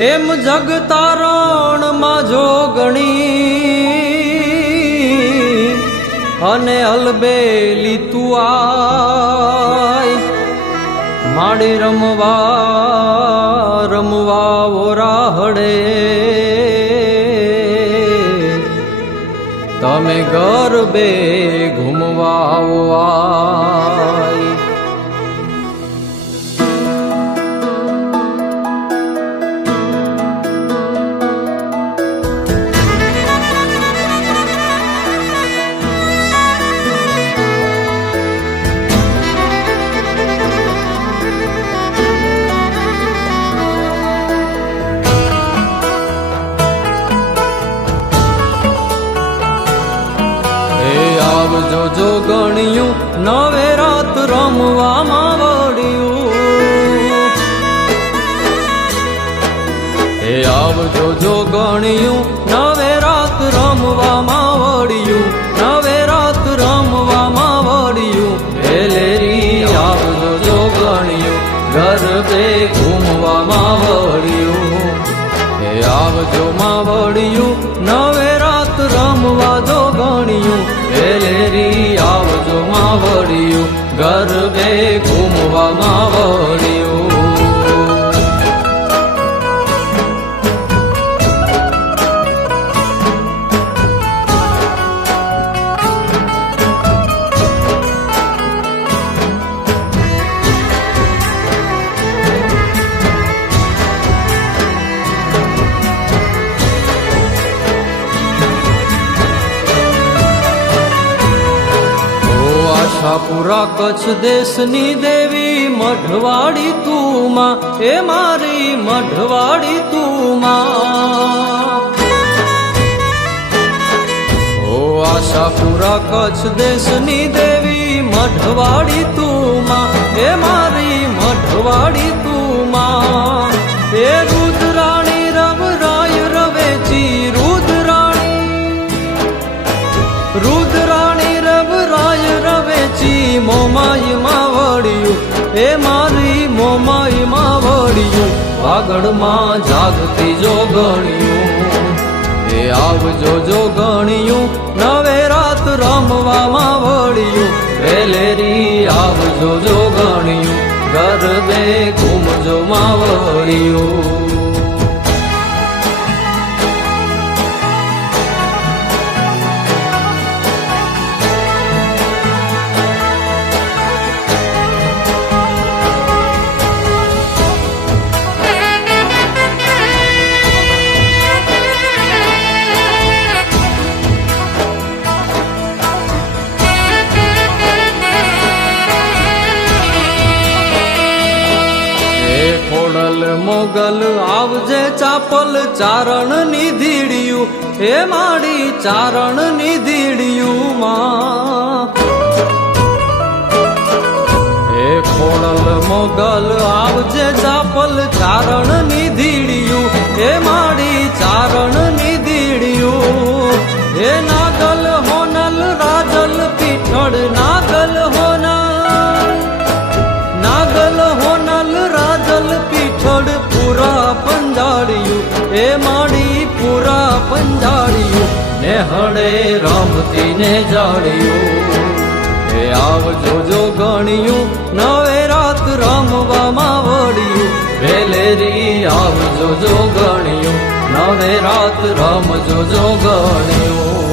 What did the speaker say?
એમ જગતારણમાં જોગણી અને અલબેલી તું માડે રમવા રમવા રમવા ઓરાહડે તમે ગરબે ઘૂમવા જો ગણ્યું નવે રાત રમવામાં વળ્યું. હે આવજો જો ગણ્યું નવે રાત રમવામાં વળ્યું. નવે રાત રમવામાં વળ્યું. હે આવજો જો ગણ્યું ગરબે ઘૂમવામાં વળ્યું. હે આવજો માં એલેરી આવજો માવડિયું ગરબે ઘૂમવામાં વળ્યું આશાપુરા કચ્છ દેશની દેવી મઢવાડી તું માં એ મારી મઢવાડી તું માં ઓ આશાપુરા કચ્છ દેશની દેવી મઢવાડી તું માં એ મારી મઢવાડી તું રવેચી મોમાઈ માં વળ્યું. એ મારી મોમાઈ માં વળ્યું. વાગડમાં જાગતી જો ગણ્યું. એ આવજો જો ગણ્યું. નવે રાત રમવામાં વળ્યું. વેલેરી આવજો જો ગણ્યું. ગરબે ઘૂમજો માં વળ્યું. ખોડલ મોગલ, આવજે ચાપલ ચારણ નિધીડિયું, હે માડી ચારણ નિધીડિયું માં હે ખોડલ, મોગલ, આવજે ચાપલ ચારણ નિધીડિયું ને રમતીને જાળ્યું હે આવજો જો ગણ્યું, નવે રાત રમવામાં વળ્યું. વેલેરી આવજો જો ગણ્યું, નવે રાત રમજો જો ગણ્યું.